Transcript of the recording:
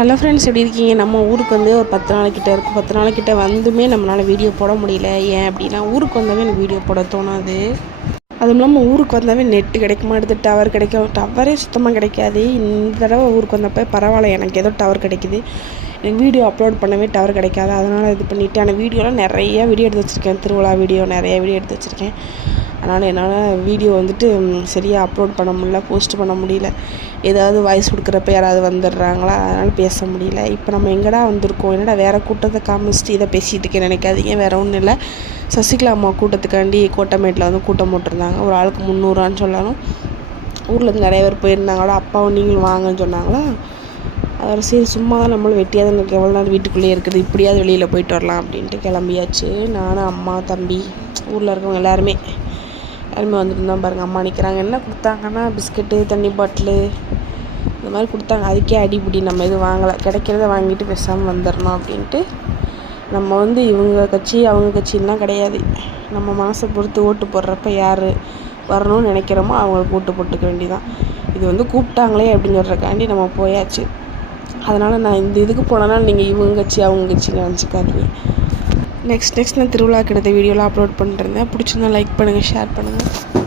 Hello friends, எப்படி இருக்கீங்க? நம்ம ஊருக்கு வந்து ஒரு 10 நாளைக்கிட்ட இருக்கும். 10 நாளைக்கிட்ட வந்துமே நம்மளால் வீடியோ போட முடியல. ஏன் அப்படின்னா, ஊருக்கு வந்தாவே எனக்கு வீடியோ போட தோணாது. அதுவும் இல்லாமல் ஊருக்கு வந்தாவே நெட்டு கிடைக்க மாட்டேது, டவர் கிடைக்கும், டவரே சுத்தமாக கிடைக்காது. இந்த தடவை ஊருக்கு வந்தப்போ பரவாயில்ல, எனக்கு ஏதோ டவர் கிடைக்கிது. எனக்கு வீடியோ அப்லோட் பண்ணவே டவர் கிடைக்காது. அதனால் இது பண்ணிவிட்டு, ஆனால் வீடியோலாம் நிறையா வீடியோ எடுத்து வச்சுருக்கேன். திருவிழா வீடியோ நிறையா வீடியோ எடுத்து வச்சுருக்கேன். அதனால் என்னால் வீடியோ வந்துட்டு சரியாக அப்லோட் பண்ண முடியல, போஸ்ட் பண்ண முடியல. ஏதாவது வாய்ஸ் கொடுக்குறப்ப யாராவது வந்துடுறாங்களா, அதனால் பேச முடியல. இப்போ நம்ம எங்கடா வந்திருக்கோம், என்னடா வேறு கூட்டத்தை காமிச்சிட்டு இதை பேசிகிட்டு இருக்கேன் நினைக்காதீங்க. வேறு ஒன்றும் இல்லை, சசிகலா அம்மா கூட்டத்துக்காண்டி கோட்டமேட்டில் வந்து கூட்டம் போட்டிருந்தாங்க. ஒரு ஆளுக்கு 300 சொல்லணும். ஊர்லேருந்து நிறைய பேர் போயிருந்தாங்களா, அப்பாவும் நீங்களும் வாங்கன்னு சொன்னாங்களா. அதில் சரி, சும்மா தான் நம்மளும் வெட்டியாக தான் எவ்வளோ நேரம் வீட்டுக்குள்ளேயே இருக்குது, இப்படியாவது வெளியில் போயிட்டு வரலாம் அப்படின்ட்டு கிளம்பியாச்சு. நானும் அம்மா தம்பி ஊரில் இருக்கவங்க எல்லாருமே வந்துருந்தோம். பாருங்கள், அம்மா நிற்கிறாங்க. என்ன கொடுத்தாங்கன்னா பிஸ்கெட்டு, தண்ணி பாட்டிலு இந்த மாதிரி கொடுத்தாங்க. அதுக்கே அடிபிடி, நம்ம எதுவும் வாங்கலை, கிடைக்கிறத வாங்கிட்டு பேசாமல் வந்துடணும் அப்படின்ட்டு. நம்ம வந்து இவங்க கட்சி அவங்க கட்சின்லாம் கிடையாது. நம்ம மனசை பொறுத்து ஓட்டு போடுறப்ப யார் வரணும்னு நினைக்கிறோமோ அவங்களுக்கு ஓட்டு போட்டுக்க வேண்டியதான். இது வந்து கூப்பிட்டாங்களே அப்படின்னு சொல்கிறக்காண்டி நம்ம போயாச்சு. அதனால் நான் இந்த இதுக்கு போனனால நீங்கள் இவங்க கட்சி அவங்க கட்சின்னு நினச்சிக்காதீங்க. நெக்ஸ்ட் நான் திருவிழாக்கு எடுத்த வீடியோலாம் அப்லோட் பண்ணிருந்தேன். பிடிச்சிருந்தா லைக் பண்ணுங்கள், ஷேர் பண்ணுங்கள்.